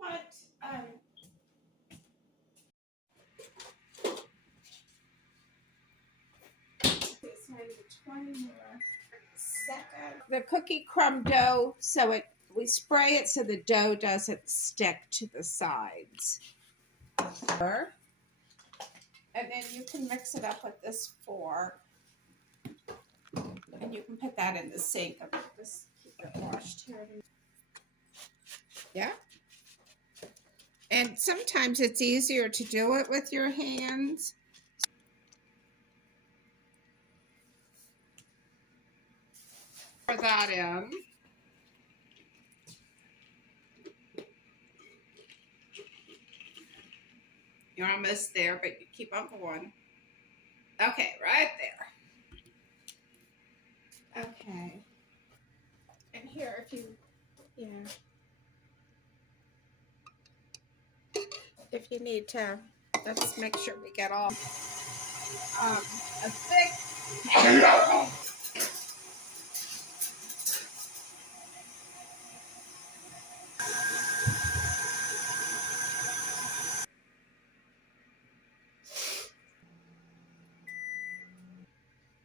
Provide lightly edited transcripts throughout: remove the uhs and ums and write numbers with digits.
want maybe 20 more seconds. The cookie crumb dough, so we spray it so the dough doesn't stick to the sides. And then you can mix it up with this fork. And you can put that in the sink. I'm just keep it washed here. Yeah. And sometimes it's easier to do it with your hands. Pour that in. You're almost there, but you keep on going. Okay, right there. Okay. And here, if you need to, let's make sure we get all a thick.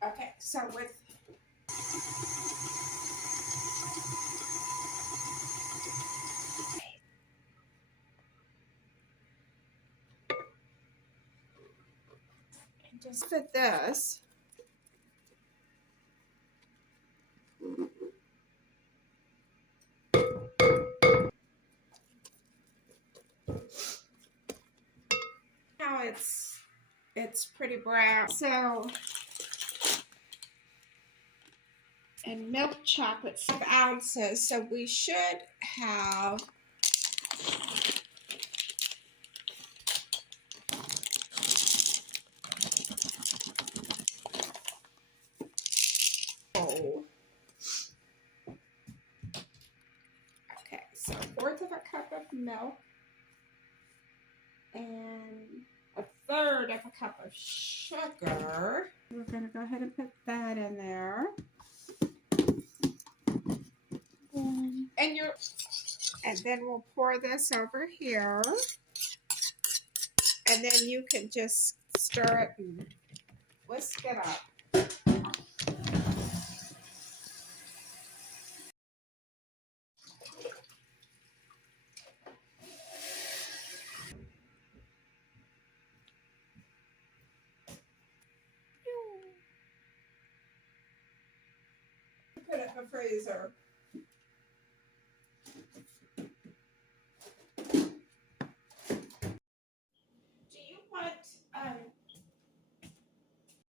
Okay, so with just fit this. Now it's pretty brown. So, and milk chocolate, 5 ounces. So we should have okay, so 1/4 of a cup of milk and 1/3 of a cup of sugar. We're going to go ahead and put that in there. And then we'll pour this over here. And then you can just stir it and whisk it up. Put it in the freezer.